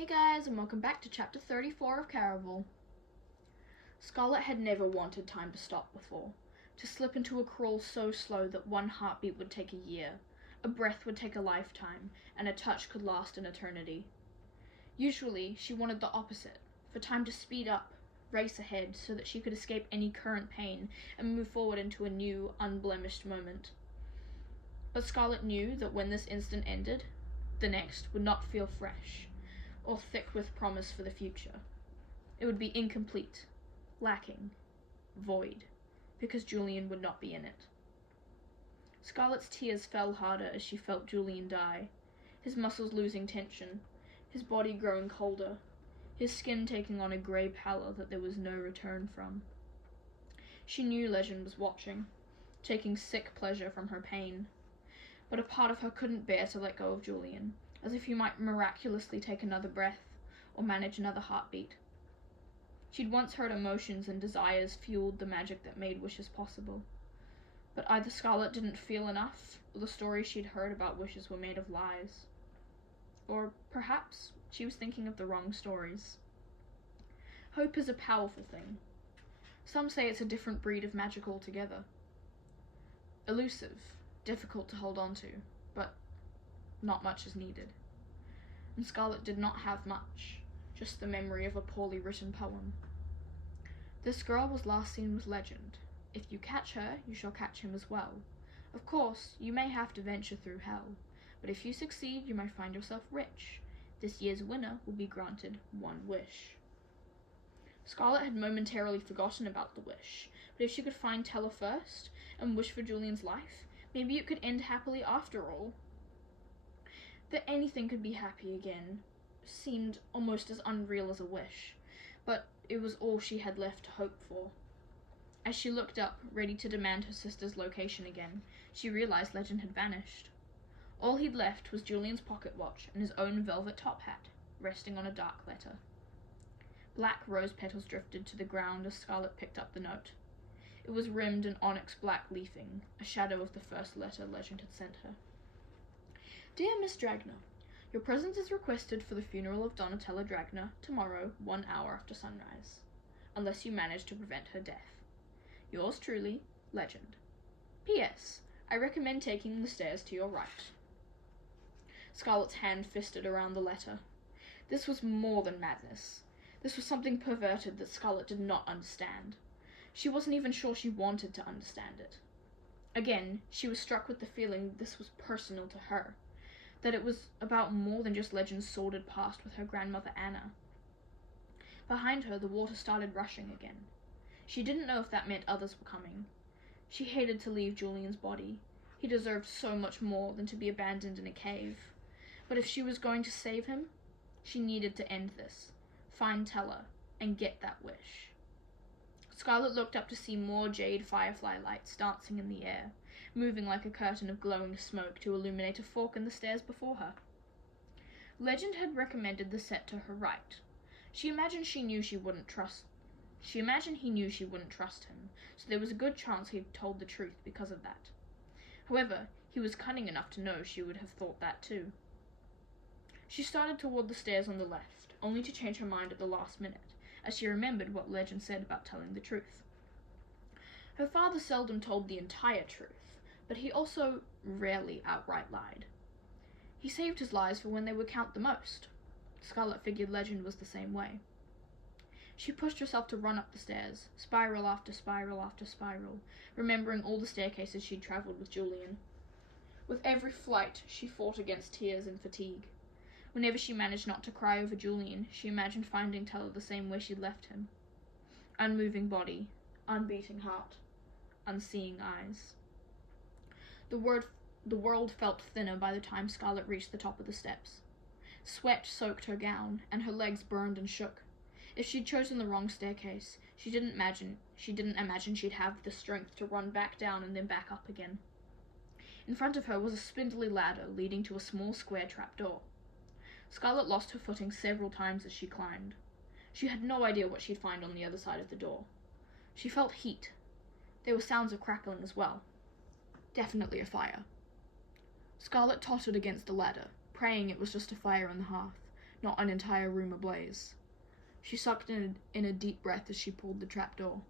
Hey guys, and welcome back to chapter 34 of Caraval. Scarlet had never wanted time to stop before, to slip into a crawl so slow that one heartbeat would take a year, a breath would take a lifetime, and a touch could last an eternity. Usually, she wanted the opposite, for time to speed up, race ahead, so that she could escape any current pain and move forward into a new, unblemished moment. But Scarlet knew that when this instant ended, the next would not feel fresh, or thick with promise for the future. It would be incomplete, lacking, void, because Julian would not be in it. Scarlet's tears fell harder as she felt Julian die, his muscles losing tension, his body growing colder, his skin taking on a grey pallor that there was no return from. She knew Legend was watching, taking sick pleasure from her pain, but a part of her couldn't bear to let go of Julian, as if he might miraculously take another breath, or manage another heartbeat. She'd once heard emotions and desires fueled the magic that made wishes possible. But either Scarlet didn't feel enough, or the stories she'd heard about wishes were made of lies. Or perhaps she was thinking of the wrong stories. Hope is a powerful thing. Some say it's a different breed of magic altogether. Elusive, difficult to hold on to, but not much is needed. And Scarlet did not have much, just the memory of a poorly written poem. This girl was last seen with Legend. If you catch her, you shall catch him as well. Of course, you may have to venture through hell, but if you succeed, you may find yourself rich. This year's winner will be granted one wish. Scarlet had momentarily forgotten about the wish, but if she could find Teller first, and wish for Julian's life, maybe it could end happily after all. That anything could be happy again seemed almost as unreal as a wish, but it was all she had left to hope for. As she looked up, ready to demand her sister's location again, she realized Legend had vanished. All he'd left was Julian's pocket watch and his own velvet top hat, resting on a dark letter. Black rose petals drifted to the ground as Scarlet picked up the note. It was rimmed in onyx black leafing, a shadow of the first letter Legend had sent her. Dear Miss Dragner, your presence is requested for the funeral of Donatella Dragner tomorrow, 1 hour after sunrise, unless you manage to prevent her death. Yours truly, Legend. P.S. I recommend taking the stairs to your right. Scarlet's hand fisted around the letter. This was more than madness. This was something perverted that Scarlet did not understand. She wasn't even sure she wanted to understand it. Again, she was struck with the feeling this was personal to her, that it was about more than just Legend's sordid past with her grandmother Anna. Behind her, the water started rushing again. She didn't know if that meant others were coming. She hated to leave Julian's body. He deserved so much more than to be abandoned in a cave. But if she was going to save him, she needed to end this, find Teller, and get that wish. Scarlet looked up to see more jade firefly lights dancing in the air, moving like a curtain of glowing smoke to illuminate a fork in the stairs before her. Legend had recommended the set to her right. She imagined he knew she wouldn't trust him, so there was a good chance he'd told the truth because of that. However, he was cunning enough to know she would have thought that too. She started toward the stairs on the left, only to change her mind at the last minute, as she remembered what Legend said about telling the truth. Her father seldom told the entire truth, but he also rarely outright lied. He saved his lies for when they would count the most. Scarlet figured Legend was the same way. She pushed herself to run up the stairs, spiral after spiral after spiral, remembering all the staircases she'd travelled with Julian. With every flight, she fought against tears and fatigue. Whenever she managed not to cry over Julian, she imagined finding Teller the same way she'd left him. Unmoving body, unbeating heart, unseeing eyes. The world felt thinner by the time Scarlet reached the top of the steps. Sweat soaked her gown, and her legs burned and shook. If she'd chosen the wrong staircase, she didn't imagine she'd have the strength to run back down and then back up again. In front of her was a spindly ladder leading to a small square trapdoor. Scarlet lost her footing several times as she climbed. She had no idea what she'd find on the other side of the door. She felt heat. There were sounds of crackling as well. Definitely a fire. Scarlet tottered against the ladder, praying it was just a fire on the hearth, not an entire room ablaze. She sucked in a deep breath as she pulled the trapdoor.